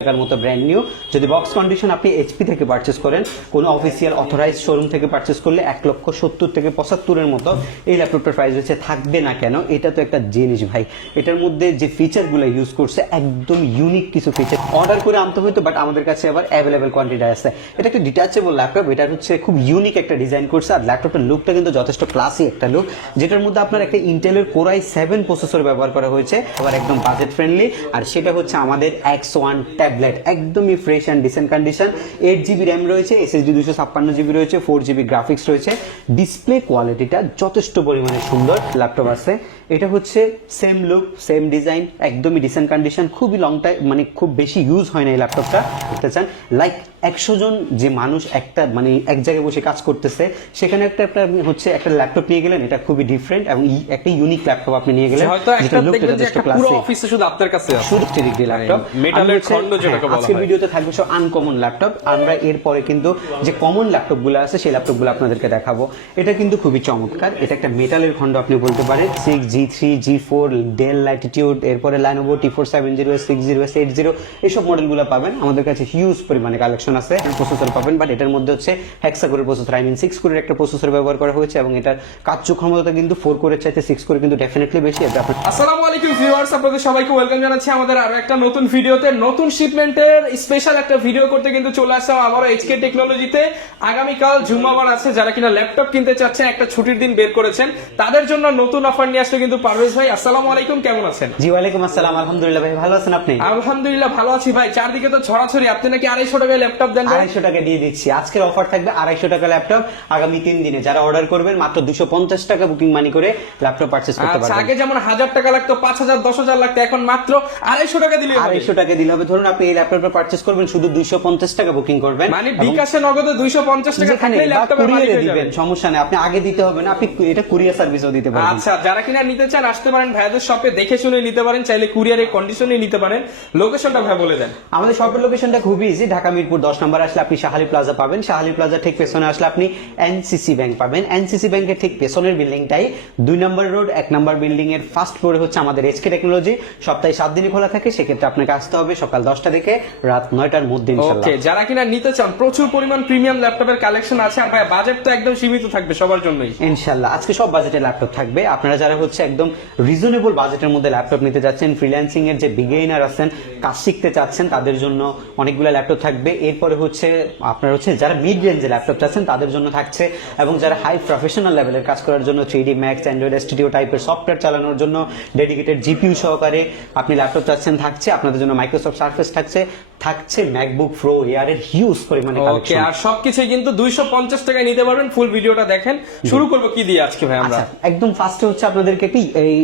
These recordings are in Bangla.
টাকার মতো ব্র্যান্ড নিউ যদি বক্স কন্ডিশন আপনি এইচপি থেকে পারচেস করেন, কোনো অফিসিয়াল অথরাইজ শোরুম থেকে পারচেস করলে এক লক্ষ সত্তর থেকে পঁচাত্তরের মতো এই ল্যাপটপটার প্রাইস হচ্ছে থাকবে না কেন? এটা তো একটা জিনিস ভাই। এটার মধ্যে যে ফিচারগুলো ইউজ করছে, একদম ইউনিক কিছু ফিচার অর্ডার করে আনতে হয়তো বাট আমাদের কাছে আবার অ্যাভেলেবেল কোয়ান্টিটি আছে। এটা একটা ডিটাচেবল ল্যাপটপ এটা হচ্ছে খুব ইউনিক একটা ডিজাইন করছে, আর ল্যাপটপের লুকটা কিন্তু যথেষ্ট ক্লাসি একটা লুক যেটার মধ্যে আপনার একটা ইন্টেলের কোরাই সেভেন প্রসেসর ব্যবহার করা হয়েছে, আবার একদম বাজেট ফ্রেন্ডলি আর সেটা হচ্ছে আমাদের এক্স ওয়ান ট্যাবলেট একদমই fresh and decent condition eight GB RAM রয়েছে এসএসডি দুশো ছাপ্পান্ন জিবি রয়েছে ফোর জিবি গ্রাফিক্স রয়েছে। ডিসপ্লে কোয়ালিটিটা যথেষ্ট পরিমাণে সুন্দর ল্যাপটপ আছে। এটা হচ্ছে সেম লুক সেম ডিজাইন একদমই ডিসেন্ট কন্ডিশন খুবই লং টাইম মানে খুব বেশি ইউজ হয় না এই ল্যাপটপটা দেখতে চান। লাইক একশো জন যে মানুষ একটা মানে এক জায়গায় বসে কাজ করতেছে সেখানে একটা একটা হচ্ছে একটা ল্যাপটপ নিয়ে গেলেন এটা খুবই ডিফারেন্ট এবং একটা ইউনিক ল্যাপটপ আপনি নিয়ে গেলেন হয়তো একটা দেখবেন যে একটা পুরো অফিসে শুধু আপনার কাছে আছে। শুধু থ্রি ল্যাপটপ মেটালের খণ্ড যেটাকে বলা আজকের ভিডিওতে থাকবে সব আনকমন ল্যাপটপ আমরা এরপরে কিন্তু যে কমন ল্যাপটপগুলো আছে সেই ল্যাপটপগুলো আপনাদেরকে দেখাবো। এটা কিন্তু খুবই চমৎকার এটা একটা মেটালের খণ্ড আপনি বলতে পারেন six G three G four Dell Latitude এরপরে Lenovo T four seven zero six zero eight zero এইসব মডেলগুলো পাবেন। আমাদের কাছে হিউজ পরিমাণে কালেকশন আছে প্রসেসর পাবেন বাট এটার মধ্যে হচ্ছে প্রসেসর আই মিন সিক্স কোরের একটা প্রসেসর ব্যবহার করা হয়েছে, এবং এটার কার্যক্ষমতা কিন্তু ফোর কোরের চাইতে সিক্স কোরে কিন্তু ডেফিনেটলি বেশি আপনার আসসালামু আলাইকুম ভিউয়ার্স আপনাদের সবাইকে ওয়েলকাম জানাচ্ছি আমাদের আরও একটা নতুন ভিডিওতে। নতুন শিপমেন্টের স্পেশাল একটা ভিডিও করতে কিন্তু চলে আসলাম আবারও এইচকে টেকনোলজিতে আগামীকাল জুম্মাবার আছে, যারা কিনা ল্যাপটপ কিনতে চাচ্ছেন, একটা ছুটির দিন বের করেছেন, তাদের জন্য নতুন অফার নিয়ে আসলে কিন্তু পারভেজ ভাই আসসালামু আলাইকুম কেমন আছেন? জি ওয়ালাইকুম আসসালাম আলহামদুলিল্লাহ ভাই ভালো আছেন আপনি? আলহামদুলিল্লাহ ভালো আছি ভাই। চারদিকে তো ছড়াছড়ি আপনি নাকি আড়াইশো টাকায় ল্যাপটপ দেন আড়াইশো টাকা দিয়ে দিচ্ছি। আজকের অফার থাকবে আড়াইশো টাকা ল্যাপটপ আগামী তিন দিনে। যারা অর্ডার করবেন মাত্র দুশো পঞ্চাশ টাকা বুকিং মানি করে ল্যাপটপ পারচেস করতে আচ্ছা পারবেন। আগে যেমন হাজার টাকা লাগতো পাঁচ হাজার দশ হাজার লাগতো এখন মাত্র আড়াইশো টাকা দিলে আড়াইশো টাকা দিলে হবে। ধরুন আপনি এই ল্যাপটপটা পারচেস করবেন শুধু দুইশো পঞ্চাশ টাকা বুকিং করবেন। মানে বিকাশে নগদে দুইশো পঞ্চাশ টাকা থাকলে হয়ে দিবেন সমস্যা নেই। আপনি আগে দিতে হবে না আপনি এটা কুরিয়ার সার্ভিসও দিতে পারবেন। আচ্ছা যারা কিনা নিতে চান আসতে পারেন ভাইয়াদের শপে দেখে শুনে নিতে পারেন চাইলে কুরিয়ারের কন্ডিশনে নিতে পারেন। লোকেশনটা ভাই বলে দেন। আমাদের শপের লোকেশনটা খুবই ইজি ঢাকা মিরপুর দশ নম্বর আসলে আপনি শাহালি প্লাজা পাবেন। শাহালি প্লাজা ঠিক পেছনে আসলে আপনি এনসিসি ব্যাংক পাবেন। এনসিসি ব্যাংকের ঠিক পেছনের বিল্ডিংটাই দুই নম্বর রোড এক নম্বর বিল্ডিং এর ফার্স্ট ফ্লোরে হচ্ছে আমাদের এইচকে টেকনোলজি সপ্তাহে সাত দিনই খোলা থাকে সেক্ষেত্রে আপনাকে আসতে হবে সকাল দশটা থেকে রাত নয়টার মধ্যে ওকে যারা কিনা নিতে চান প্রচুর পরিমাণ প্রিমিয়াম ল্যাপটপের কালেকশন আছে। আর ভাই বাজেট তো একদম সীমিত থাকবে সবার জন্যই। ইনশাল্লাহ আজকে সব বাজেটের ল্যাপটপ থাকবে। আপনারা যারা হচ্ছে একদম রিজনেবল বাজেটের মধ্যে ল্যাপটপ নিতে যাচ্ছেন ফ্রিল্যান্সিং এর যে বিগেইনার আছেন কাজ শিখতে চাচ্ছেন তাদের জন্য অনেকগুলো ল্যাপটপ থাকবে। এরপরে হচ্ছে আপনার হচ্ছে যারা মিড রেঞ্জে ল্যাপটপ চাচ্ছেন তাদের জন্য থাকছে এবং যারা হাই প্রফেশনাল লেভেলের কাজ করার জন্য three D Max Android Studio টাইপের সফটওয়্যার চালানোর জন্য ডেডিকেটেড জিপিইউ সহকারে আপনি ল্যাপটপ চাচ্ছেন থাকছে। আপনাদের জন্য মাইক্রোসফট সার্ফেস থাকছে থাকছে ম্যাকবুক প্রো এয়ারের হিউজ পরিমাণে ওকে কালেকশন আর সবকিছু কিন্তু দুইশো পঞ্চাশ টাকায় নিতে পারবেন ফুল ভিডিওটা দেখেন। শুরু করব কি দিয়ে আজকে ভাই আমরা? আচ্ছা একদম ফার্স্টে হচ্ছে আপনাদেরকে একটি এই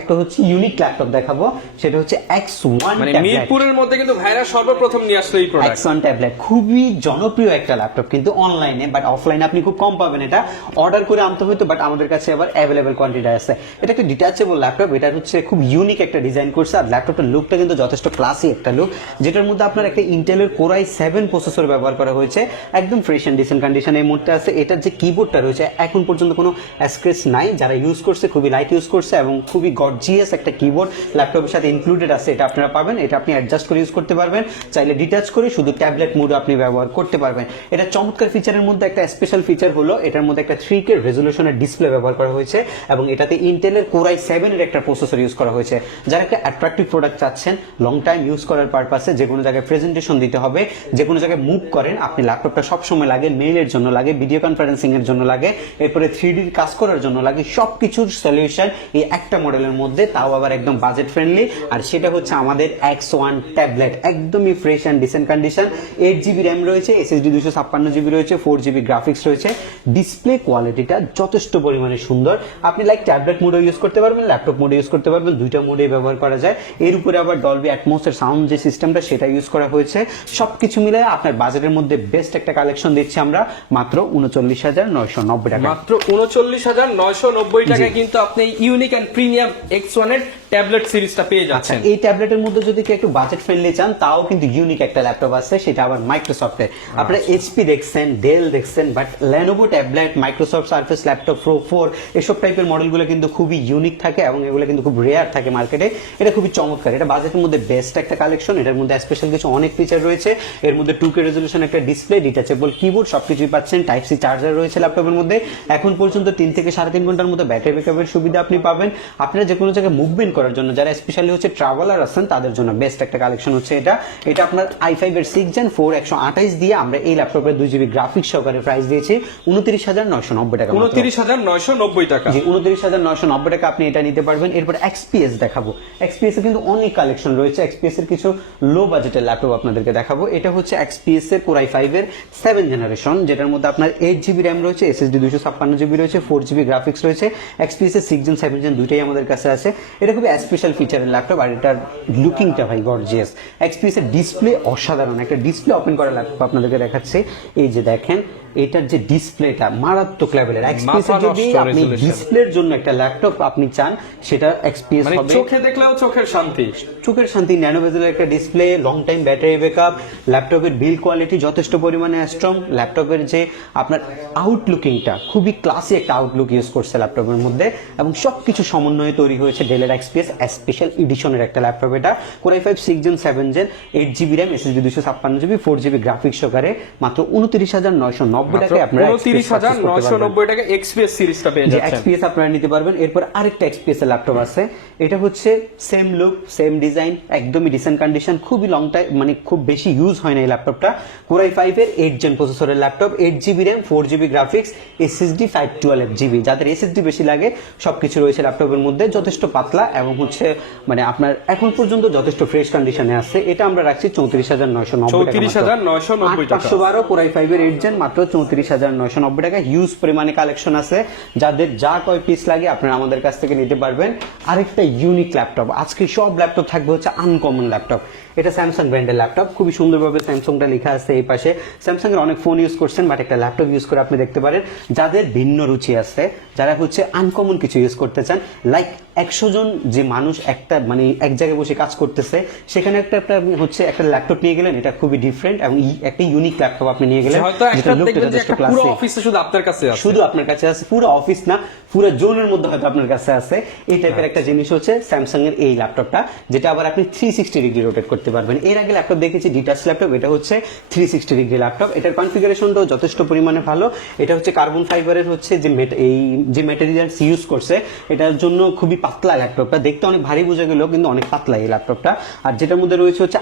একটা হচ্ছে ইউনিক ল্যাপটপ দেখাবো সেটা হচ্ছে এক্স ওয়ান মানে মিরপুরের মধ্যে কিন্তু ভাইরা সর্বপ্রথম নিয়ে আসলো এই প্রোডাক্ট এক্স ওয়ান ট্যাবলেট খুবই জনপ্রিয় একটা ল্যাপটপ কিন্তু অনলাইনে বাট অফলাইনে আপনি খুব কম পাবেন এটা। অর্ডার করে আনতে হয়তো বাট আমাদের কাছে আবার অ্যাভেলেবেল কোয়ান্টিটি আছে। এটা একটা ডিটাচেবল ল্যাপটপ এটা হচ্ছে খুব ইউনিক একটা ডিজাইন করছে আর ল্যাপটপটার লুকটা কিন্তু যথেষ্ট ক্লাসি একটা লুক যেটার মধ্যে আপনার একটা ইন্টেলের কোরাই সেভেন প্রসেসর ব্যবহার করা হয়েছে। একদম ফ্রেশ অ্যান্ড ডিসেন্ট কন্ডিশন এই মুহূর্তে আছে। এটার যে কিবোর্ডটা রয়েছে এখন পর্যন্ত কোনো স্ক্রেচ নাই। যারা ইউজ করছে খুবই লাইট ইউজ করছে এবং খুবই গর্জিয়াস একটা কিবোর্ড ল্যাপটপের সাথে ইনক্লুডেড আছে, এটা আপনারা পাবেন। এটা আপনি অ্যাডজাস্ট করে ইউজ করতে পারবেন। চাইলে ডিটাচ করে শুধু ট্যাবলেট মোড আপনি ব্যবহার করতে পারবেন। এটা চমৎকার ফিচারের মধ্যে একটা স্পেশাল ফিচার হলো, এটার মধ্যে একটা থ্রি কে রেজলিউশনের ডিসপ্লে ব্যবহার করা হয়েছে এবং এটাতে ইন্টেলের কোরাই সেভেনের একটা প্রসেসর ইউজ করা হয়েছে। যারা একটা অ্যাট্রাকটিভ প্রোডাক্ট চাচ্ছেন লং টাইম ইউজ করার পারপাসে যে কোনো জায়গায় প্রেজেন্টেশন দিতে হবে যে কোনো জায়গায় মুভ করেন, আপনি ল্যাপটপটা সবসময় লাগে মেইলের জন্য লাগে ভিডিও কনফারেন্সিং এর জন্য লাগে, এরপরে থ্রি ডির কাজ করার জন্য লাগে, সবকিছুর সলিউশন এই একটা মডেলের মধ্যে তাও আবার একদম বাজেট ফ্রেন্ডলি আর সেটা হচ্ছে আমাদের এক্স ওয়ান ট্যাবলেট একদমই fresh and decent condition eight GB RAM রয়েছে এসএসডি দুশো ছাপ্পান্ন জিবি রয়েছে ফোর জিবি গ্রাফিক্স রয়েছে। ডিসপ্লে কোয়ালিটিটা যথেষ্ট পরিমাণে সুন্দর। আপনি লাইক ট্যাবলেট মোডে ইউজ করতে পারবেন ল্যাপটপ মোডে ইউজ করতে পারবেন দুইটা মোডে ব্যবহার করা যায়। এর উপরে আবার ডলবি অ্যাটমোসের সাউন্ড যে সিস্টেমটা সেটা ইউজ করা হয়েছে। সবকিছু মিলে আপনার বাজেটের মধ্যে বেস্ট একটা কালেকশন দিচ্ছি আমরা মাত্র উনচল্লিশ হাজার নয়শো নব্বই টাকা মাত্র উনচল্লিশ হাজার নয়শো নব্বই টাকায় কিন্তু আপনি ইউনিক অ্যান্ড প্রিমিয়াম এক্স ওয়ানের ট্যাবলেট সিরিজটা পেয়ে আচ্ছা যাচ্ছেন। এই ট্যাবলেটের মধ্যে যদি কেউ একটু বাজেট ফ্রেন্ডলি চান তাও কিন্তু ইউনিক একটা ল্যাপটপ আছে সেটা আবার মাইক্রোসফটের আপনারা এইচপি দেখছেন ডেল দেখছেন but Lenovo tablet Microsoft Surface laptop pro four এসব টাইপের মডেলগুলো কিন্তু খুবই ইউনিক থাকে এবং এগুলো কিন্তু খুব রেয়ার থাকে মার্কেটে এটা খুবই চমৎকার। এটা বাজেটের মধ্যে বেস্ট একটা কালেকশন এটার মধ্যে স্পেশাল কিছু অনেক ফিচার রয়েছে। এর মধ্যে টু কে রেজলিউশন একটা ডিসপ্লে ডিটাচেবল কিবোর্ড সব কিছুই পাচ্ছেন টাইপ সি চার্জার রয়েছে ল্যাপটপের মধ্যে। এখন পর্যন্ত তিন থেকে সাড়ে তিন ঘণ্টার মতো ব্যাটারি ব্যাকআপের সুবিধা আপনি পাবেন। আপনারা যে কোনো জায়গায় মুভমেন্ট করার জন্য। যারা স্পেশালি হচ্ছে ট্রাভেলার আছেন তাদের জন্য বেস্ট একটা কালেকশন হচ্ছে এটা। এটা আপনার আই ফাইভ এর সিক্স জেন ফোর একশো আঠাইশ দিয়ে আমরা এই ল্যাপটপের দুই জিবি গ্রাফিক্স সহকারে প্রাইস দিয়েছি উনত্রিশ হাজার নয়শো নব্বই টাকা। উনত্রিশ হাজার নয়শো নব্বই টাকা। জি উনত্রিশ হাজার নয়শো নব্বই টাকা আপনি এটা নিতে পারবেন। এরপর এক্সপিএস দেখাবো। এক্সপিএস এর কিন্তু অনেক কালেকশন রয়েছে। এক্সপিএস এর কিছু লো বাজেটের ল্যাপটপ আপনাদেরকে দেখাবো। এটা হচ্ছে এক্সপিএস এর কোরাই ফাইভ এর সেভেন জেনারেশন যেটার মধ্যে আপনার এইট জিবি র্যাম রয়েছে এসএসডি দুশো ছাপ্পান্ন জিবি রয়েছে ফোর জিবি গ্রাফিক্স রয়েছে। এক্সপিএস এর সিক্স জেন সেভেন জেন দুইটাই আমাদের কাছে আছে। এটা খুবই স্পেশাল ফিচারের ল্যাপটপ আর এটার লুকিংটা ভাই গর্জিয়াস এক্সপিএস এর ডিসপ্লে অসাধারণ। একটা ডিসপ্লে ওপেন করা ল্যাপটপ আপনাদেরকে দেখাচ্ছে। এই যে দেখেন এটার যে ডিসপ্লেটা মারাত্মক লেভেলের। এক্সপিএস যদি আপনি ডিসপ্লের জন্য একটা ল্যাপটপ আপনি চান সেটা এক্সপিএস মানে হবে। চোখে দেখলেও চোখের শান্তি। চোখের শান্তি ন্যানো বেজেলের একটা display long time battery backup ল্যাপটপের বিল কোয়ালিটি যথেষ্ট পরিমাণে স্ট্রং ল্যাপটপের যে আপনার আউটলুকিংটা খুবই ক্লাসি একটা আউটলুক ইউজ করছে ল্যাপটপের মধ্যে এবং সবকিছু সমন্বয়ে তৈরি হয়েছে ডেলের এক্সপিএস স্পেশাল এডিশনের একটা ল্যাপটপ এটা। Core i five six gen seven gen eight GB RAM SSD দুশো ছাপ্পান্ন জিবি ফোর জিবি গ্রাফিক্স সহকারে মাত্র উনত্রিশ হাজার নয়শো নব্বই টাকায় আপনারা উনত্রিশ হাজার নয়শো। নব্বই টাকা এক্সপিএস সিরিজটা পেয়ে যাচ্ছেন। এক্সপিএস আপনারা নিতে পারবেন। এরপর আরেকটা এক্সপিএস এর ল্যাপটপ আছে। এটা হচ্ছে সেম লুক সেম ডিজাইন একদমই ডিসেন্ট কন্ডিশন খুবই লং টাইম মানে খুব বেশি ইউজ হয় না এই ল্যাপটপটা কোরাই ফাইভ এর এইট জেন প্রসেসরের laptop eight GB RAM four GB graphics SSD five twelve GB যাদের এসএসডি বেশি লাগে সবকিছু রয়েছে ল্যাপটপের মধ্যে যথেষ্ট পাতলা এবং হচ্ছে মানে আপনার এখন পর্যন্ত যথেষ্ট ফ্রেশ কন্ডিশনে আছে। এটা আমরা রাখছি চৌত্রিশ হাজার নয়শো নব্বই টাকা 34,990 টাকা। পাঁচশো বারো কোরাই ফাইভের এইট জেন মাত্র চৌত্রিশ হাজার নয়শো নব্বই টাকা। হিউজ পরিমাণে কালেকশন আছে। যাদের যা কয় পিস লাগে আপনারা আমাদের কাছ থেকে নিতে পারবেন। আরেকটা ইউনিক ল্যাপটপ আজকে সব ল্যাপটপ থাকবে হচ্ছে আনকমন ল্যাপটপ এটা স্যামসাং ব্র্যান্ডের ল্যাপটপ খুবই সুন্দরভাবে স্যামসাংটা লেখা আছে এই পাশে। স্যামসাং এর অনেক ফোন ইউজ করছেন বাট একটা ল্যাপটপ ইউজ করে আপনি দেখতে পারেন। যাদের ভিন্ন রুচি আছে যারা হচ্ছে আনকমন কিছু ইউজ করতে চান লাইক একশো জন যে মানুষ একটা মানে এক জায়গায় বসে কাজ করতেছে সেখানে একটা একটা হচ্ছে একটা ল্যাপটপ নিয়ে গেলেন। এটা খুবই ডিফারেন্ট এবং একটা ইউনিক ল্যাপটপ আপনি নিয়ে গেলেন হয়তো যেটা look টা দেখবেন যথেষ্ট পুরো অফিসে শুধু আপনার কাছে আছে। শুধু আপনার কাছে আছে পুরো অফিস না পুরো জোনের মধ্যে হয়তো আপনার কাছে আছে। এই টাইপের একটা জিনিস হচ্ছে স্যামসাং এর এই ল্যাপটপটা যেটা আবার আপনি থ্রি সিক্সটি ডিগ্রি রোটেট করতে পারবেন। এর আগে ল্যাপটপ দেখেছি ডিটাচ ল্যাপটপ এটা হচ্ছে থ্রি সিক্সটি ডিগ্রি ল্যাপটপ এটার কনফিগারেশনটাও যথেষ্ট পরিমাণে ভালো। এটা হচ্ছে কার্বন ফাইবারের হচ্ছে যে এই যে ম্যাটেরিয়ালস ইউজ করছে এটার জন্য খুবই পাতলা ল্যাপটপটা দেখতে অনেক ভারী বোঝা গেলেও কিন্তু অনেক পাতলা এই ল্যাপটপটা আর যেটার মধ্যে রয়েছে হচ্ছে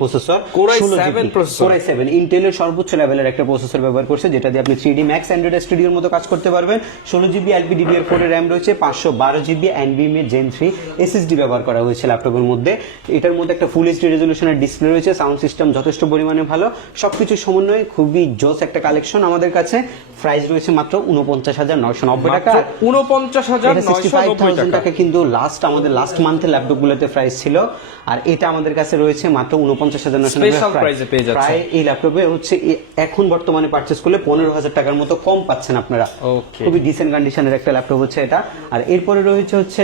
processor Core i7 processor। Core i seven ইন্টেলের সর্বোচ্চ লেভেলের একটা প্রসেসর ব্যবহার করছে যেটা দিয়ে আপনি থ্রি ডি ম্যাক্স অ্যান্ড্রয়েড স্টুডিওর মতো কাজ করতে পারবেন। ষোলো GB LP DDR four RAM রয়েছে পাঁচশো বারো GB NVMe gen three SSD ব্যবহার করা হয়েছে ল্যাপটপের মধ্যে। এটার মধ্যে একটা ফুল এইচডি রেজলিউশনের ডিসপ্লে রয়েছে সাউন্ড সিস্টেম যথেষ্ট পরিমাণে ভালো। সবকিছু সমন্বয়ে খুবই জোস একটা কালেকশন আমাদের কাছে। প্রাইস রয়েছে মাত্র উনপঞ্চাশ হাজার নয়শো নব্বই টাকা। উনপঞ্চাশ হাজার নয়শো নব্বই 65,000 টাকা। কিন্তু লাস্ট আমাদের লাস্ট মান্থের ল্যাপটপগুলোতে প্রাইস ছিল। আর এটা আমাদের কাছে রয়েছে মাত্র উনপঞ্চাশ হাজার নয়শো। প্রায় এই ল্যাপটপে হচ্ছে এখন বর্তমানে পারচেস করলে পনেরো হাজার টাকার মতো কম পাচ্ছেন আপনারা। খুবই ডিসেন্ট কন্ডিশনের একটা ল্যাপটপ হচ্ছে এটা। আর এরপরে রয়েছে হচ্ছে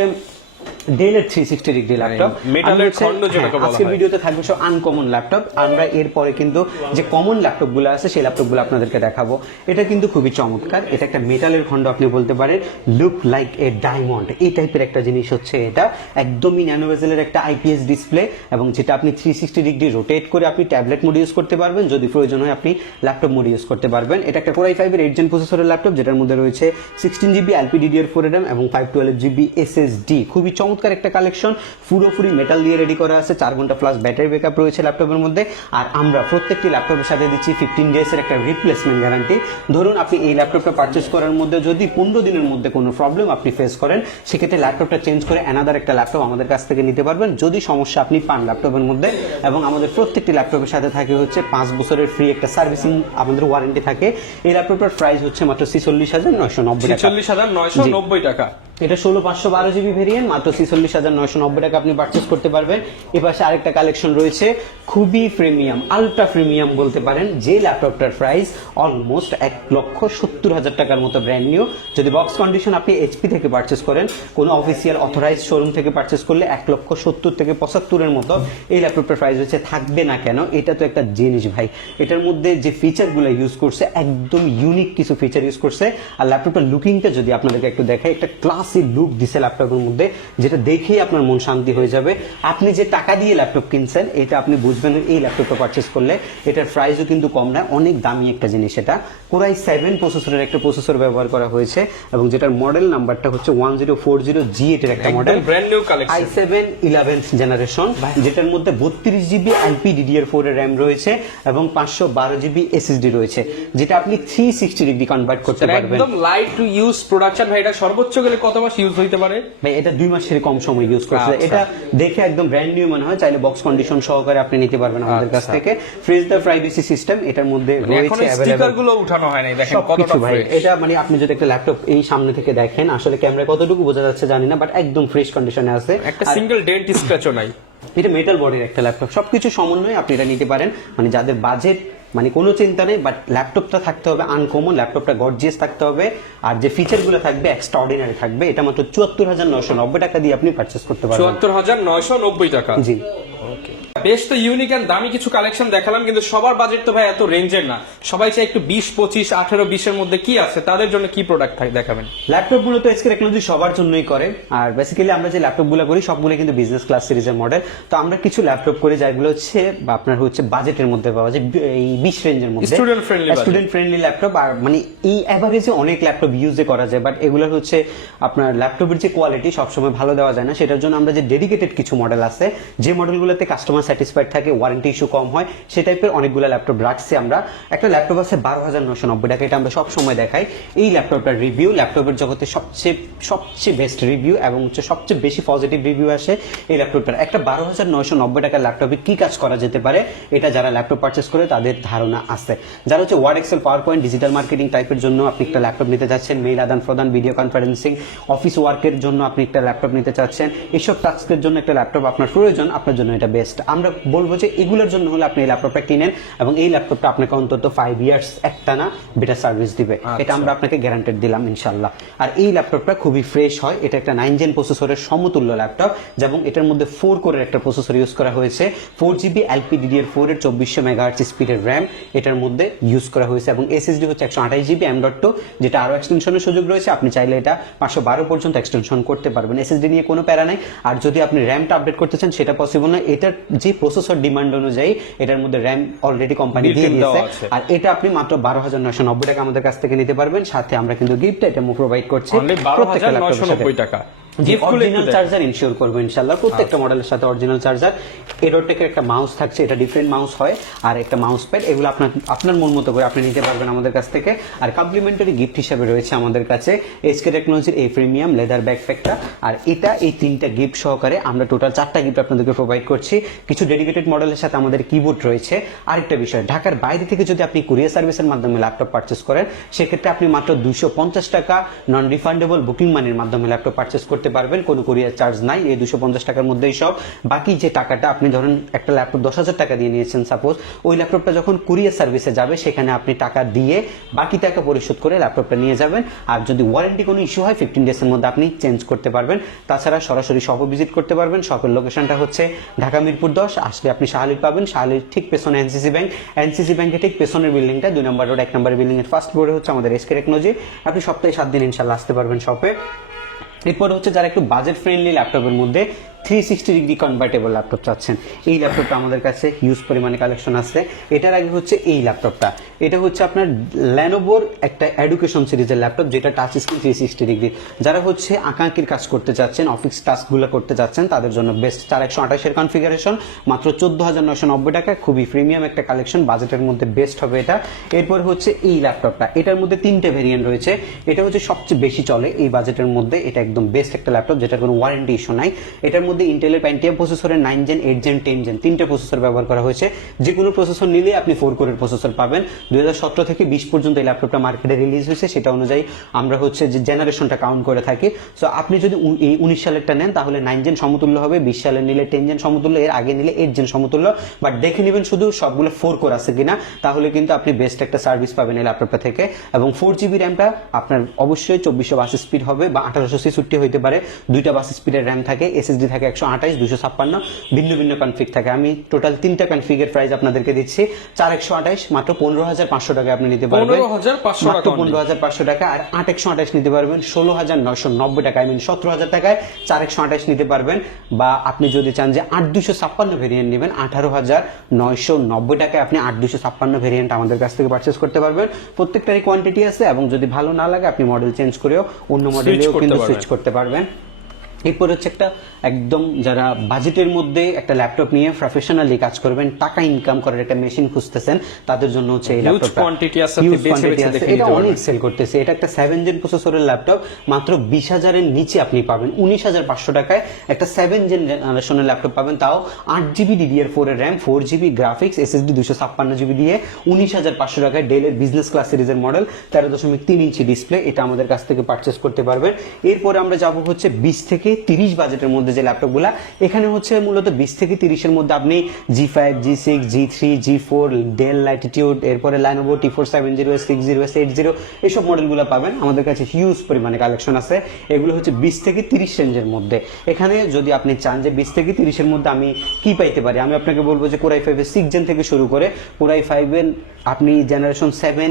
ডেলের থ্রি সিক্সটি ডিগ্রি ল্যাপটপ মেটালের খণ্ড যেটাকে বলা আজকের ভিডিওতে থাকবে সব আনকমন ল্যাপটপ আমরা এরপরে কিন্তু যে কমন ল্যাপটপগুলো আছে সেই ল্যাপটপগুলো আপনাদেরকে দেখাবো। এটা কিন্তু খুবই চমৎকার। এটা একটা মেটালের খণ্ড আপনি বলতে পারেন। লুক লাইক এ ডায়মন্ড এই টাইপের একটা জিনিস হচ্ছে এটা। একদমই ন্যানোভেজেলের একটা আইপিএস ডিসপ্লে এবং যেটা আপনি থ্রি সিক্সটি ডিগ্রি রোটেট করে আপনি ট্যাবলেট মোড ইউজ করতে পারবেন। যদি প্রয়োজন হয় আপনি ল্যাপটপ মোড ইউজ করতে পারবেন। এটা একটা কোরাই ফাইভের এইট জেন প্রসেসরের ল্যাপটপ যেটার মধ্যে রয়েছে sixteen GB LPDDR four RAM এবং ফাইভ টুয়েলভ জিবি এসএসডি খুবই চমৎকার একটা কালেকশন পুরোপুরি মেটাল দিয়ে রেডি করা আছে। চার ঘণ্টা প্লাস ব্যাটারি ব্যাকআপ রয়েছে ল্যাপটপের মধ্যে। আর আমরা প্রত্যেকটি ল্যাপটপের সাথে দিচ্ছি ফিফটিন ডেজ এর একটা রিপ্লেসমেন্ট গ্যারান্টি ধরুন আপনি এই ল্যাপটপটা পারচেস করার মধ্যে যদি পনেরো দিনের মধ্যে কোনো প্রবলেম আপনি ফেস করেন, সেক্ষেত্রে ল্যাপটপটা চেঞ্জ করে অ্যানাদার একটা ল্যাপটপ আমাদের কাছ থেকে নিতে পারবেন। যদি সমস্যা, আপনি পান ল্যাপটপের মধ্যে। এবং আমাদের প্রত্যেকটি ল্যাপটপের সাথে থাকে হচ্ছে পাঁচ বছরের ফ্রি একটা সার্ভিসিং আমাদের ওয়ারেন্টি থাকে। এই ল্যাপটপটার প্রাইস হচ্ছে মাত্র ছিচল্লিশ হাজার নয়শো নব্বই টাকা। হাজার নয়শো নব্বই টাকা। এটা ষোলো পাঁচশো বারো জিবি ভেরিয়েন্ট মাত্র ছিচল্লিশ হাজার নয়শো নব্বই টাকা আপনি পারচেস করতে পারবেন। এ পাশে আরেকটা কালেকশন রয়েছে, খুবই প্রিমিয়াম আলট্রা প্রিমিয়াম বলতে পারেন, যে ল্যাপটপটার প্রাইস অলমোস্ট এক লক্ষ সত্তর হাজার টাকার মতো ব্র্যান্ড নিউ যদি বক্স কন্ডিশন আপনি এইচপি থেকে পারচেস করেন, কোনো অফিসিয়াল অথরাইজ শোরুম থেকে পারচেস করলে এক লক্ষ সত্তর থেকে পঁচাত্তরের মতো এই ল্যাপটপটার প্রাইস হচ্ছে থাকবে না কেন? এটা তো একটা জিনিস ভাই। এটার মধ্যে যে ফিচারগুলো ইউজ করছে, একদম ইউনিক কিছু ফিচার ইউজ করছে। আর ল্যাপটপটার লুকিংটা যদি আপনাদেরকে একটু দেখাই, একটা ক্লাসি লুক দিছে ল্যাপটপের মধ্যে যেটা দেখেই আপনার মন শান্তি হয়ে যাবে। আপনি যে টাকা দিয়ে ল্যাপটপ কিনছেন এটা আপনি বুঝবেন এই ল্যাপটপটা পারচেস করলে এটার প্রাইসও কিন্তু কম না অনেক দামি একটা জিনিস এটা। কোরাই সেভেন প্রসেসরের একটা প্রসেসর ব্যবহার করা হয়েছে এবং যেটার মডেল নাম্বারটা হচ্ছে one zero four zero G এটের একটা model brand new I collection seven eleven generation যেটার মধ্যে বত্রিশ জিবি আইপি ডিডিআর ফোর এর র্যাম রয়েছে এবং পাঁচশো বারো জিবি এসএসডি রয়েছে যেটা আপনি থ্রি সিক্সটি ডিগ্রি কনভার্ট করতে পারবেন। একদম লাইট টু ইউজ প্রোডাকশন ভাই এটা সর্বোচ্চ গেলে কত মাস ইউজ হইতে পারে। ভাই এটা দুই মাসের কম সময় ইউজ করছে। আচ্ছা। এটা দেখে একদম ব্র্যান্ড নিউ মনে হয় চাইলে বক্স কন্ডিশন সহকারে আপনি নিতে পারবেন আমাদের কাছ আচ্ছা। থেকে। ফ্রিজ দ্য প্রাইভেসি সিস্টেম এটার মধ্যে মানে রয়েছে স্টিকারগুলো উঠানো হয় নাই দেখেন কতটা ভাই। এটা মানে আপনি যদি একটা ল্যাপটপ এই সামনে থেকে দেখেন আসলে ক্যামেরায় কতটুকু বোঝা যাচ্ছে জানি না বাট একদম ফ্রেশ কন্ডিশনে আছে। একটা সিঙ্গেল ডেন্ট স্ক্র্যাচও নাই। এটা মেটাল বডির একটা ল্যাপটপ সবকিছু সমন্বয়ে আপনি এটা নিতে পারেন। মানে যাদের বাজেট মানে কোনো চিন্তা নেই বাট ল্যাপটপটা থাকতে হবে আনকমন ল্যাপটপটা গর্জিয়াস থাকতে হবে। আর যে ফিচারগুলো থাকবে এক্সট্রা অর্ডিনারি থাকবে এটা মাত্র চুয়াত্তর হাজার নয়শো নব্বই টাকা দিয়ে আপনি পারচেস করতে পারবেন। চুয়াত্তর হাজার নয়শো নব্বই টাকা। জি। বেশ তো ইউনিক এন্ড দামি কিছু কালেকশন দেখালাম কিন্তু সবার বাজেট তো ভাই এত রেঞ্জের না। সবাই চাই একটু বিশ পঁচিশ আঠেরো বিশের মধ্যে কি আছে তাদের জন্য কি প্রোডাক্ট থাকে দেখাবেন? ল্যাপটপ মূলত এসকে টেকনোলজি সবার জন্যই করে। আর বেসিক্যালি আমরা যে ল্যাপটপগুলো করি সবগুলো কিন্তু বিজনেস ক্লাস সিরিজের মডেল তো আমরা কিছু ল্যাপটপ করি যেগুলো হচ্ছে বা আপনার হচ্ছে বাজেটের মধ্যে পাওয়া যায় এই বিশ রেঞ্জের মধ্যে। Friendly budget। Student friendly laptop আর মানে এই অ্যাভারেজে অনেক ল্যাপটপ ইউজে করা যায় বাট এগুলো হচ্ছে আপনার ল্যাপটপের যে কোয়ালিটি সবসময় ভালো দেওয়া যায় না। সেটার জন্য আমরা যে ডেডিকেটেড কিছু মডেল আছে যে মডেলগুলোতে কাস্টমার স্যাটিসফাইড থাকে ওয়ারেন্টি ইস্যু কম হয় সে টাইপের অনেকগুলো ল্যাপটপ রাখছি আমরা। একটা ল্যাপটপ আছে বারো হাজার নশো নব্বই টাকা, এটা আমরা সব সময় দেখাই। এই ল্যাপটপটার রিভিউ ল্যাপটপের জগতে সবচেয়ে সবচেয়ে বেস্ট রিভিউ এবং হচ্ছে সবচেয়ে বেশি পজিটিভ রিভিউ আসে এই ল্যাপটপটার একটা বারো হাজার নয়শো নব্বই টাকার ল্যাপটপে কি কাজ করা যেতে পারে, এটা যারা ল্যাপটপ পারচেস করে, তাদের ধারণা আছে। যারা হচ্ছে Word Excel PowerPoint digital marketing টাইপের জন্য আপনি একটা ল্যাপটপ নিতে চাচ্ছেন মেইল আদান প্রদান ভিডিও কনফারেন্সিং অফিস ওয়ার্কের জন্য আপনি একটা ল্যাপটপ নিতে চাচ্ছেন এইসব টাস্কের জন্য একটা ল্যাপটপ আপনার প্রয়োজন, আপনার জন্য এটা বেস্ট আমরা বলব যে এগুলোর জন্য হলে আপনি এই ল্যাপটপটা কিনেন এবং এই ল্যাপটপটা আপনাকে অন্তত ফাইভ ইয়ার্স একটা না বেটার সার্ভিস দিবে এটা আমরা আপনাকে গ্যারান্টেড দিলাম ইনশাল্লাহ আর এই ল্যাপটপটা খুবই ফ্রেশ হয়। এটা একটা নাইন জেন প্রসেসরের সমতুল্য ল্যাপটপ এবং এটার মধ্যে ফোর কোরের একটা প্রসেসর ইউজ করা হয়েছে। ফোর জিবি এলপিডিডিআর ফোর এর চব্বিশশো মেগাহার্টজ স্পিডের র্যাম এটার মধ্যে ইউজ করা হয়েছে এবং এসএসডি হচ্ছে একশো আঠাশ জিবি এম ডট টু যেটা আরও এক্সটেনশনের সুযোগ রয়েছে। আপনি চাইলে এটা পাঁচশো বারো পর্যন্ত এক্সটেনশন করতে পারবেন। এসএসডি নিয়ে কোনো প্যারা নাই। আর যদি আপনি র্যামটা আপডেট করতে চান সেটা পসিবল না। এটার যে প্রসেসর ডিমান্ড অনুযায়ী এটার মধ্যে র্যাম অলরেডি কোম্পানি দিয়ে দিয়েছে। আর এটা আপনি মাত্র বারো হাজার নয়শো নব্বই টাকা আমাদের কাছ থেকে নিতে পারবেন। সাথে আমরা কিন্তু গিফট এটা প্রোভাইড করছি। প্রত্যেকটা টাকা। অরিজিনাল চার্জার ইনশিওর করব ইনশাল্লাহ। প্রত্যেকটা মডেলের সাথে অরিজিনাল চার্জার একটা মাউস থাকছে এটা ডিফারেন্ট মাউস হয় আর একটা মাউস প্যাড এগুলো আপনার আপনার মন মতো করে আপনি নিতে পারবেন আমাদের কাছ থেকে। আর কমপ্লিমেন্টারি গিফট হিসেবে রয়েছে আমাদের কাছে এসকে টেকনোলজির এই প্রিমিয়াম লেদার ব্যাকপ্যাকটা আর এটা এই তিনটা গিফট সহকারে আমরা টোটাল চারটা গিফট আপনাদেরকে প্রোভাইড করছি। কিছু ডেডিকেটেড মডেলের সাথে আমাদের কিবোর্ড রয়েছে। আরেকটা বিষয় ঢাকার বাইরে থেকে যদি আপনি কুরিয়ার সার্ভিসের মাধ্যমে ল্যাপটপ পারচেস করেন সেক্ষেত্রে আপনি মাত্র দুশো পঞ্চাশ টাকা নন রিফান্ডেবল বুকিং মানির মাধ্যমে ল্যাপটপ পারচেস করতে পারবেন, কোনো কুরিয়ার চার্জ নাই, এই দুশো পঞ্চাশ টাকার মধ্যেই সব। বাকি যে টাকাটা আপনি ধরেন একটা ল্যাপটপ দশ হাজার টাকা দিয়ে নিয়েছেন সাপোজ ওই ল্যাপটপটা যখন কুরিয়ার সার্ভিসে যাবে, সেখানে আপনি টাকা দিয়ে বাকি টাকা পরিশোধ করে ল্যাপটপটা নিয়ে যাবেন। আর যদি ওয়ারেন্টি কোনো ইস্যু হয় ফিফটিন ডেজের মধ্যে আপনি চেঞ্জ করতে পারবেন। তাছাড়া সরাসরি শপ ভিজিট করতে পারবেন। শপের লোকেশনটা হচ্ছে ঢাকা মিরপুর দশ। আসলে আপনি শাহালির পাবেন। শাহালির ঠিক পেছনে এনসিসি ব্যাংক এনসিসি ব্যাংকের ঠিক পেছনের বিল্ডিংটা দুই নম্বর রোড এক নম্বর বিল্ডিং এর ফার্স্ট ফ্লোরে হচ্ছে আমাদের এসকে টেকনোলজি আপনি সপ্তাহে সাত দিন ইনশাল্লাহ আসতে পারবেন শপে এরপর হচ্ছে যারা একটু বাজেট ফ্রেন্ডলি ল্যাপটপের মধ্যে three sixty degree convertible laptop চাচ্ছেন। এই ল্যাপটপটা আমাদের কাছে হিউজ পরিমাণে কালেকশন আছে। এটার আগে হচ্ছে এই ল্যাপটপটা এটা হচ্ছে আপনার ল্যানোভোর একটা এডুকেশন সিরিজের ল্যাপটপ যেটা touch screen three sixty degree যারা হচ্ছে আঁকাআঁকির কাজ করতে চাচ্ছেন অফিস টাস্কগুলো করতে চাচ্ছেন, তাদের জন্য বেস্ট চার একশো আঠাশের কনফিগারেশন মাত্র চোদ্দ হাজার নশো নব্বই টাকা খুবই প্রিমিয়াম একটা কালেকশন বাজেটের মধ্যে বেস্ট হবে এটা। এরপর হচ্ছে এই ল্যাপটপটা এটার মধ্যে তিনটে ভেরিয়েন্ট রয়েছে। এটা হচ্ছে সবচেয়ে বেশি চলে এই বাজেটের মধ্যে। এটা একদম বেস্ট একটা ল্যাপটপ যেটার কোনো ওয়ারেন্টি ইস্যু নাই। এটার মধ্যে মধ্যে ইন্টেলের প্যান্টিয়াম প্রসেসরের nine gen eight gen ten gen তিনটা প্রসেসর ব্যবহার করা হয়েছে। যে কোনো প্রসেসর নিলে আপনি ফোর কোরের প্রসেসর পাবেন। দুই থেকে বিশ পর্যন্ত এই ল্যাপটপটা মার্কেটে রিলিজ হয়েছে, সেটা অনুযায়ী আমরা হচ্ছে যে জেনারেশনটা কাউন্ট করে থাকি। সো আপনি যদি এই উনিশ সালেরটা নেন, তাহলে নাইন জেন সমতুল্য হবে। বিশ সালের নিলে টেন জেন সমতুল্য, এর আগে নিলে এইট জেন সমতুল্য। বাট দেখে নেবেন শুধু সবগুলো ফোর কোর আছে কিনা, তাহলে কিন্তু আপনি বেস্ট একটা সার্ভিস পাবেন এই ল্যাপটপটা থেকে। এবং ফোর জিবি র্যামটা আপনার অবশ্যই চব্বিশশো বাস স্পিড হবে বা আঠারোশো ছেষট্টি হইতে পারে। দুইটা বাস স্পিডের র্যাম থাকে এসএসডি থাকে একশো আঠাইশ দুশো ছাপ্পান্ন ভিন্ন ভিন্ন কনফিগ থাকে। আমি টোটাল তিনটা কনফিগের প্রাইস আপনাদেরকে দিচ্ছি। চার একশো আঠাইশ মাত্র পনেরো হাজার পাঁচশো টাকা আপনি নিতে পারবেন। মাত্র পনেরো হাজার পাঁচশো টাকা আর আট একশো আঠাশ নিতে পারবেন। ষোলো হাজার নয়শো নব্বই টাকা আই মিন সতেরো হাজার টাকায় চার একশো আঠাশ নিতে পারবেন। বা আপনি যদি চান যে আট দুশো ছাপ্পান্ন ভেরিয়েন্ট নেবেন আঠারো হাজার নয়শো নব্বই টাকায় আপনি আট দুশো ছাপ্পান্ন ভেরিয়েন্ট আমাদের কাছ থেকে পারচেস করতে পারবেন। প্রত্যেকটারই কোয়ান্টিটি আছে এবং যদি ভালো না লাগে আপনি মডেল চেঞ্জ করেও অন্য মডেলেও কিন্তু। সুইচ করতে পারবেন। এরপর হচ্ছে একটা একদম যারা বাজেটের মধ্যে একটা ল্যাপটপ নিয়ে প্রফেশনালি কাজ করবেন টাকা ইনকাম করার একটা মেশিন খুঁজতেছেন তাদের জন্য হচ্ছে এই ল্যাপটপটা quantity আছে, এটা অনেক সেল করতেছে। এটা একটা সেভেন জেন প্রসেসরের ল্যাপটপ মাত্র বিশ হাজারের নিচে আপনি পাবেন। উনিশ হাজার পাঁচশো টাকায় একটা সেভেন জেন জেনারেশনের ল্যাপটপ পাবেন। তাও আট জিবি ডিডিআর ফোর এর RAM four GB graphics SSD দুশো ছাপ্পান্ন জিবি দিয়ে উনিশ হাজার পাঁচশো টাকায় ডেলের বিজনেস ক্লাস সিরিজের মডেল তেরো দশমিক তিন ইঞ্চি ডিসপ্লে এটা আমাদের কাছ থেকে পারচেস করতে পারবেন। এরপরে আমরা যাব হচ্ছে বিশ থেকে তিরিশ বাজেটের মধ্যে যে ল্যাপটপগুলা, এখানে হচ্ছে মূলত বিশ থেকে তিরিশের মধ্যে আপনি G five G six G three G four Dell Latitude এরপরে Lenovo T four seven zero six zero eight zero এইসব মডেলগুলো পাবেন। আমাদের কাছে হিউজ পরিমাণে কালেকশন আছে। এগুলো হচ্ছে বিশ থেকে তিরিশ রেঞ্জের মধ্যে। এখানে যদি আপনি চান যে বিশ থেকে তিরিশের মধ্যে আমি কি পাইতে পারি, আমি আপনাকে বলব যে কোরাই ফাইভের সিক্স জেন থেকে শুরু করে কোরাই ফাইভের আপনি জেনারেশন সেভেন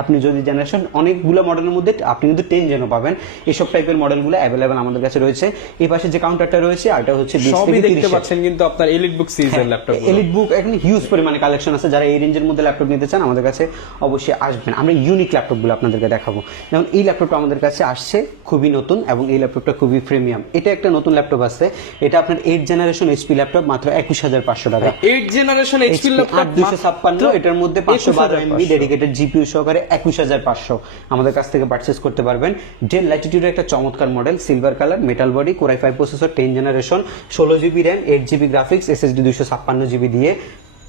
আপনি যদি জেনারেশন অনেকগুলো মডেলের মধ্যে, আপনি কিন্তু টেন জেনও পাবেন। এইসব টাইপের মডেলগুলো অ্যাভেলেবেল আমাদের কাছে রয়েছে। এই পাশে যে কাউন্টারটা রয়েছে আর এটা হচ্ছে সবই দেখতে পাচ্ছেন কিন্তু আপনার এলিট বুক সিরিজের ল্যাপটপ এলিট বুক এখানে হিউজ পরিমাণে কালেকশন আছে। যারা এই রেঞ্জের মধ্যে ল্যাপটপ নিতে চান আমাদের কাছে অবশ্যই আসবেন। আমরা ইউনিক ল্যাপটপগুলো আপনাদেরকে দেখাবো। যেমন এই ল্যাপটপটা আমাদের কাছে আসছে খুবই নতুন এবং এই ল্যাপটপটা খুবই প্রিমিয়াম এটা একটা নতুন ল্যাপটপ আছে। এটা আপনার এইট জেনারেশন এইচপি ল্যাপটপ মাত্র একুশ হাজার পাঁচশো টাকা। এইট জেনারেশন এইচপি ল্যাপটপ দুশো ছাপ্পান্ন এটার মধ্যে পাঁচশো বারো এমবি ডেডিকেটেড জিপিউ সহকারে একুশ হাজার পাঁচশো। আমাদের কাছ থেকে পারচেস করতে পারবেন। ডেল ল্যাটিটিউডের একটা চমৎকার model silver colour metal body core i five processor ten generation ষোলো GB RAM eight GB graphics SSD দুশো ছাপ্পান্ন জিবি দিয়ে।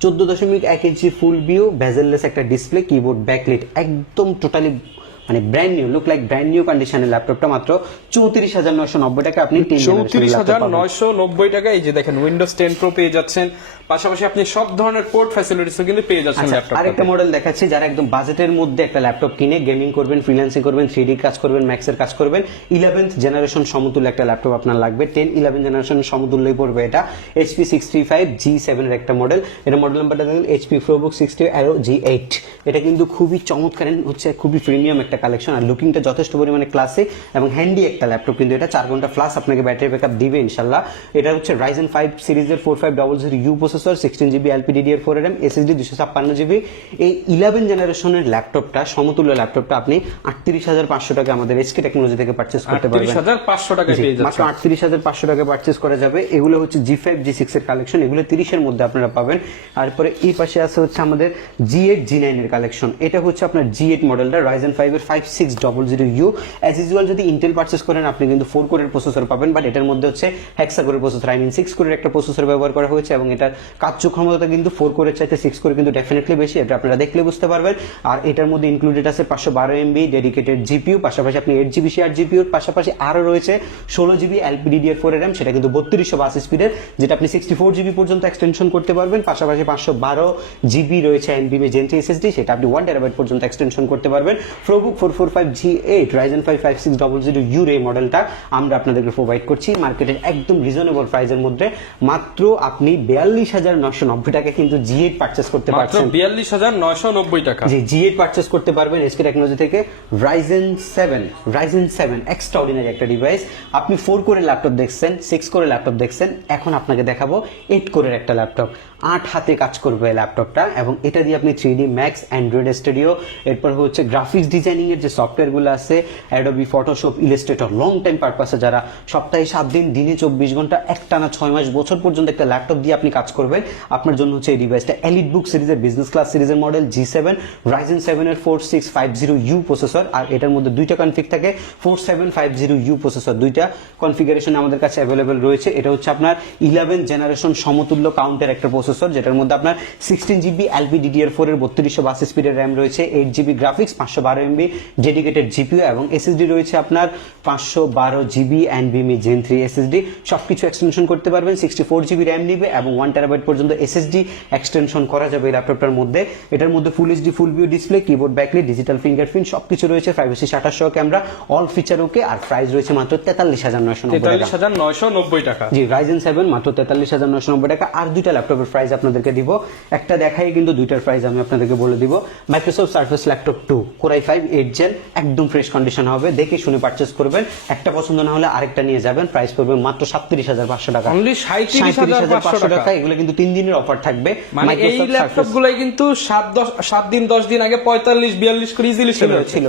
চোদ্দ দশমিক এক ইঞ্চি ফুল ভিউ ভেজেললেস একটা ডিসপ্লে কিবোর্ড ব্যাকলিট একদম টোটালি মানে brand new look like brand new কন্ডিশনের ল্যাপটপটা মাত্র চৌত্রিশ হাজার নয়শো নব্বই টাকা। আপনি চৌত্রিশ হাজার নয়শো নব্বই টাকা এই যে দেখেন উইন্ডোজ টেন প্রো পেয়ে যাচ্ছেন। পাশাপাশি আপনি সব ধরনের পোর্ট ফ্যাসিলিটিসও কিন্তু পেয়ে যাচ্ছেন আচ্ছা ল্যাপটপ আরেকটা মডেল দেখাচ্ছি যারা একদম বাজেটের মধ্যে একটা ল্যাপটপ কিনে গেমিং করবেন ফ্রিল্যান্সিং করবেন থ্রি কাজ করবেন ম্যাক্সের কাজ করবেন ইলেভেন্থ জেনারেশন সমতুল্য একটা ল্যাপটপ আপনার লাগবে টেন ইলেভেন জেনারেশন সমতুল্যই পড়বে এটা HP six three five G সেভেনের একটা মডেল এটা মডেল নাম্বারটা দেখেন HP ProBook sixty Aero G eight এটা কিন্তু খুবই চমৎকার হচ্ছে খুবই প্রিমিয়াম একটা কালেকশন আর লুকিংটা যথেষ্ট পরিমাণে ক্লাসিক এবং হ্যান্ডি একটা ল্যাপটপ কিন্তু এটা চার ঘণ্টা প্লাস আপনাকে ব্যাটারি ব্যাকআপ দিবে ইনশাল্লাহ এটা হচ্ছে রাইজেন ফাইভ সিরিজের four five double zero U processor sixteen GB LPDDR four M SSD দুশো ছাপ্পান্ন জিবি এই ইলেভেন জেনারেশনের ল্যাপটপটা সমতুল্য ল্যাপটপটা আপনি আটত্রিশ হাজার পাঁচশো টাকা আমাদের এসকে টেকনোলজি থেকে পারচেস করতে পারবেন। পাঁচশো মাত্র আটত্রিশ হাজার পাঁচশো টাকা পারচেস করা যাবে। এগুলো হচ্ছে জি ফাইভ জি সিক্স এর কালেকশন এগুলো তিরিশের মধ্যে আপনারা পাবেন। তারপরে এই পাশে আছে হচ্ছে আমাদের জি এইট জি নাইন এর কালেকশন এটা হচ্ছে আপনার জি এইট মডেলটা রাইজেন ফাইভ এর five six double zero U as usual যদি ইন্টেল পারচেস করেন আপনি কিন্তু ফোর কোরের প্রসেসর পাবেন বাট এটার মধ্যে হচ্ছে হেক্সা কোরের প্রসেসর আই মিন সিক্স কোরের একটা প্রসেসর ব্যবহার করা হয়েছে এবং এটার কার্যক্ষমতা কিন্তু ফোর কোরের চাইতে সিক্স করে কিন্তু ডেফিনেটলি বেশি, এটা আপনারা দেখলে বুঝতে পারবেন। আর এটার মধ্যে ইনক্লুডেড আছে পাঁচশো বারো এমবি ডেডিকেটেড জিপিউ পাশাপাশি আপনি এইট জিবি শেয়ার জিপিউর পাশাপাশি আরও রয়েছে ষোলো জিবি এলপিডিডিআর ফোর র্যাম সেটা কিন্তু বত্রিশশো বাস স্পিডের যেটা আপনি সিক্সটি ফোর জিবি পর্যন্ত এক্সটেনশন করতে পারবেন। পাশাপাশি পাঁচশো বারো জিবি রয়েছে এনবিবি জেন্টি এসএসডি সেটা আপনি ওয়ান টেরাবাইট পর্যন্ত এক্সটেনশন করতে পারবেন। ProBook four four five G eight Ryzen five five six double zero your এই মডেলটা আমরা আপনাদেরকে প্রোভাইড করছি। মার্কেটের একদম রিজনেবল প্রাইসের মধ্যে। মাত্র আপনি বিয়াল্লিশ হাজার নশো নব্বই টাকা কিন্তু জি এইট পার্চেস করতে পারছেন। বিয়াল্লিশ হাজার নয়শো নব্বই টাকা। জি জি এইট পারচেস করতে পারবেন এসকে টেকনোলজি থেকে। Ryzen seven Ryzen seven extraordinary একটা ডিভাইস আপনি ফোর করে ল্যাপটপ দেখছেন সিক্স করে ল্যাপটপ দেখছেন। এখন আপনাকে দেখাবো এইট কোরের একটা ল্যাপটপ আট হাতে কাজ করবে ল্যাপটপটা এবং এটা দিয়ে আপনি three D Max Android Studio এরপর হচ্ছে গ্রাফিক্স ডিজাইনিং এর যে সফটওয়্যারগুলো আছে Adobe Photoshop Illustrator long time পারপাসে যারা সপ্তাহে সাত দিন, দিনে চব্বিশ ঘণ্টা, একটানা ছয় মাস, বছর পর্যন্ত একটা ল্যাপটপ দিয়ে আপনি কাজ করবেন, আপনার জন্য হচ্ছে এই ডিভাইসটা এলিট বুক সিরিজের বিজনেস ক্লাস সিরিজের model G seven Ryzen seven এর four six five zero U processor আর এটার মধ্যে দুইটা কনফিগ থাকে four seven five zero U processor দুইটা কনফিগারেশন আমাদের কাছে অ্যাভেলেবেল রয়েছে। এটা হচ্ছে আপনার ইলেভেন জেনারেশন সমতুল্য কাউন্টের একটা প্রসেসর যেটার মধ্যে আপনার sixteen GB LP DDR four এর বত্রিশশো বাস স্পিডের র্যাম রয়েছে এইট জিবি গ্রাফিক্স পাঁচশো বারো এমবি ডেডিকেটেড জিপিও এবং এসএসডি রয়েছে আপনার পাঁচশো বারো জিবি এনবিএমই জেন থ্রি এসএসডি সবকিছু এক্সটেনশন করতে পারবেন সিক্সটি ফোর জিবি র্যাম নিবে এবং ওয়ান টেরাবাইট পর্যন্ত এসএসডি এক্সটেনশন করা যাবে এই ল্যাপটপটার মধ্যে। এটার মধ্যে full HD full view display keyboard backlit digital fingerprint সবকিছু রয়েছে প্রাইভেসি সাতাশ ক্যামেরা অল ফিচার ওকে আর প্রাইস রয়েছে মাত্র তেতাল্লিশ হাজার নয়শো নব্বই টাকা। নয়শো নব্বই টাকা। জি রাইজেন সেভেন মাত্র তেতাল্লিশ হাজার নশো নব্বই টাকা আর দুইটা ল্যাপটপের প্রাইস আপনাদেরকে দিব। একটা দেখাই কিন্তু দুইটার প্রাইস আমি আপনাদেরকে বলে দিব। Microsoft Surface laptop two core i five eight gen একদম ফ্রেশ কন্ডিশন হবে। দেখে শুনে পারচেস করবেন। একটা পছন্দ না হলে আরেকটা নিয়ে যাবেন। প্রাইস পড়বে মাত্র সাতত্রিশ হাজার পাঁচশো টাকা। সাঁত্রিশ হাজার পাঁচশো টাকা। এগুলো কিন্তু তিন দিনের অফার থাকবে। মানে এই ল্যাপটপ গুলাই কিন্তু সাত দশ সাত দিন দশ দিন আগে পঁয়তাল্লিশ বিয়াল্লিশ করে ইজিলি ছিল। ছিল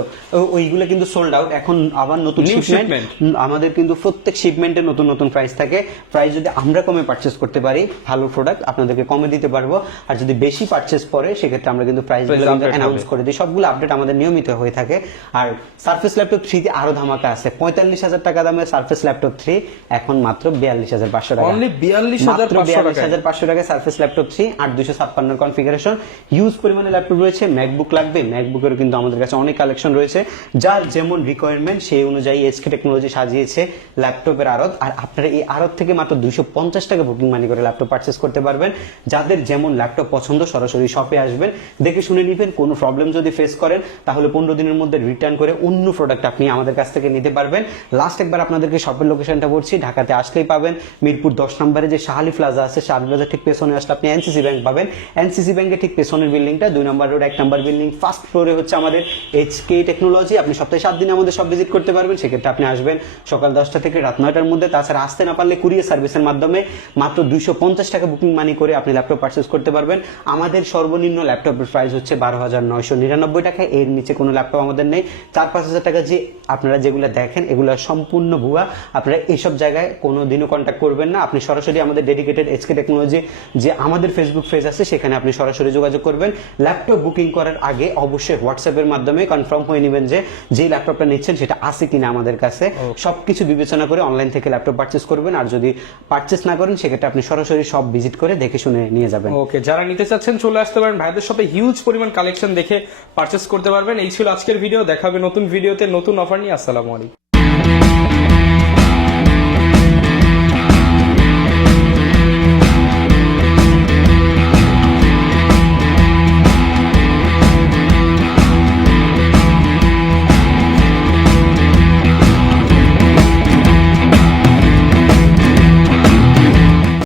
ওইগুলো কিন্তু সোল্ড আউট এখন আবার নতুন শিপমেন্ট আমাদের কিন্তু প্রত্যেক শিপমেন্টে নতুন নতুন প্রাইস থাকে। প্রাইস যদি আমরা কমে পারচেস করতে পারি ভালো প্রোডাক্ট আপনাদেরকে কমে দিতে পারব। আর যদি বেশি পারচেস পরে সেক্ষেত্রে আমরা কিন্তু প্রাইস অ্যানাউন্স করে দিই। সবগুলো আপডেট আমাদের নিয়মিত হয়ে থাকে। আর সার্ফেস ল্যাপটপ থ্রিতে আরও ধামাকা আছে। পঁয়তাল্লিশ হাজার টাকা দামের সার্ফেস ল্যাপটপ থ্রি এখন মাত্র বিয়াল্লিশ হাজার পাঁচশো টাকা। Only 42,500 বিয়াল্লিশ হাজার পাঁচশো টাকা সার্ফেস ল্যাপটপ থ্রি আট দুশো ছাপ্পান্ন কনফিগারেশন ইউজ পরিমাণে ল্যাপটপ রয়েছে। ম্যাকবুক লাগবে। ম্যাকবুকেরও কিন্তু আমাদের কাছে অনেক কালেকশন রয়েছে। যার যেমন রিকোয়ারমেন্ট সেই অনুযায়ী এসকে টেকনোলজি সাজিয়েছে ল্যাপটপের আড়ত। আর আপনারা এই আড়ত থেকে মাত্র দুইশো পঞ্চাশ টাকা বুকিং মানি করে ল্যাপটপ পারচেস করতে পারবেন। যাদের যেমন ল্যাপটপ পছন্দ, সরাসরি শপে আসবেন। দেখে শুনে নিবেন, কোনো প্রবলেম যদি ফেস করেন, তাহলে পনেরো দিনের মধ্যে রিটার্ন করে অন্য প্রোডাক্ট আপনি আমাদের কাছ থেকে নিতে পারবেন। লাস্ট একবার আপনাদেরকে শপের লোকেশনটা বলছি, ঢাকাতে আসলেই পাবেন। মিরপুর দশ নম্বরে যে শাহালি প্লাজা আছে, শাহালি প্লাজা ঠিক পেছনে আসলে আপনি এনসিসি ব্যাংক পাবেন। এনসিসি ব্যাংকের ঠিক পেছনের বিল্ডিংটা দুই নম্বর রোড এক নম্বর বিল্ডিং ফার্স্ট ফ্লোরে হচ্ছে আমাদের এইচকে টেকনোলজি আপনি সপ্তাহে সাত দিন আমাদের সব ভিজিট করতে পারবেন, সেক্ষেত্রে আপনি আসবেন সকাল দশটা থেকে রাত নয়টার মধ্যে। তাছাড়া আসতে না পারলে কুরিয়ার সার্ভিসের মাধ্যমে মাত্র দুইশো পঞ্চাশ টাকা বুকিং মানি করে আপনি ল্যাপটপ পারচেস করতে পারবেন। আমাদের সর্বনিম্ন ল্যাপটপের প্রাইস হচ্ছে বারো হাজার নয়শো নিরানব্বই টাকা। এর নিচে কোনো ল্যাপটপ আমাদের নেই। চার পাঁচ হাজার টাকা যে আপনারা যেগুলো দেখেন এগুলো সম্পূর্ণ ভুয়া। আপনারা এইসব জায়গায় কোনো দিনও কন্ট্যাক্ট করবেন না। আপনি সরাসরি আমাদের ডেডিকেটেড এসকে টেকনোলজি যে আমাদের ফেসবুক পেজ আছে সেখানে আপনি সরাসরি যোগাযোগ করবেন। ল্যাপটপ বুকিং করার আগে অবশ্যই হোয়াটসঅ্যাপের মাধ্যমে কনফার্ম হয়ে নেবেন যে যে ল্যাপটপটা নিচ্ছেন সেটা আছে কিনা আমাদের কাছে। সবকিছু বিবেচনা করে অনলাইন থেকে ল্যাপটপ পারচেস করবেন। আর যদি পারচেস না করেন সেক্ষেত্রে আপনি সরাসরি সব ভিজিট করে দেখে শুনে নিয়ে যাবেন। ওকে, যারা নিতে চাচ্ছেন চলে আসতে পারেন। ভাইদের সাথে হিউজ পরিমাণ কালেকশন দেখে পারচেস করতে পারবেন। এই ছিল আজকের ভিডিও দেখাবে নতুন ভিডিওতে নতুন অফার নিয়ে। আসসালামু আলাইকুম।